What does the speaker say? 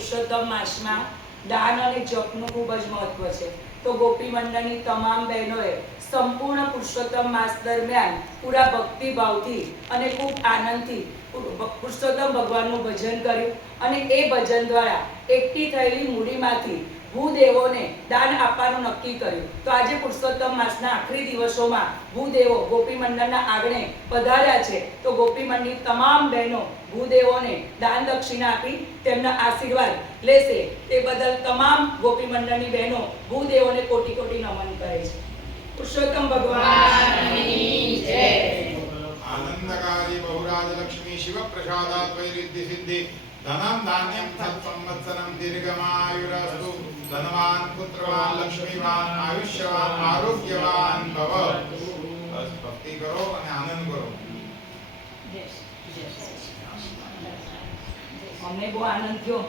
પુરુષોત્તમ માસમાં દાન અને જપનું ખૂબ જ મહત્વ છે. તો ગોપી મંડળની તમામ બહેનોએ સંપૂર્ણ પુરુષોત્તમ માસ દરમિયાન પૂરા ભક્તિભાવથી અને ખૂબ આનંદથી પુરુષોત્તમ ભગવાનનું ભજન કર્યું અને એ ભજન દ્વારા એકઠી થયેલી મૂડીમાંથી ભૂદેવોને દાન આપવાનું નક્કી કર્યું. તો આજે પુરુષોત્તમ માસના આખરી દિવસોમાં ભૂદેવો ગોપી મંડળના આંગણે પધાર્યા છે. તો ગોપી મંડળની તમામ બહેનો ભૂદેવોને દાન દક્ષિણા આપી તેમના આશીર્વાદ લેશે. તે બદલ તમામ ગોપી મંડળની બહેનો ભૂદેવોને કોટી કોટી નમન કરે છે. પુરુષોત્તમ ભગવાનની જય. आनंदकारी बहुराज लक्ष्मी शिव प्रसादात् वैरिद्धि सिद्धि धनम धान्यम तत् संवत्सरम दीर्घमायुरस्तु धनवान पुत्रवान लक्ष्मीवान आयुष्यवान आरोग्यवान भव. बस भक्ति करो અને આનંદ કરો. અમને બહુ આનંદ થયો.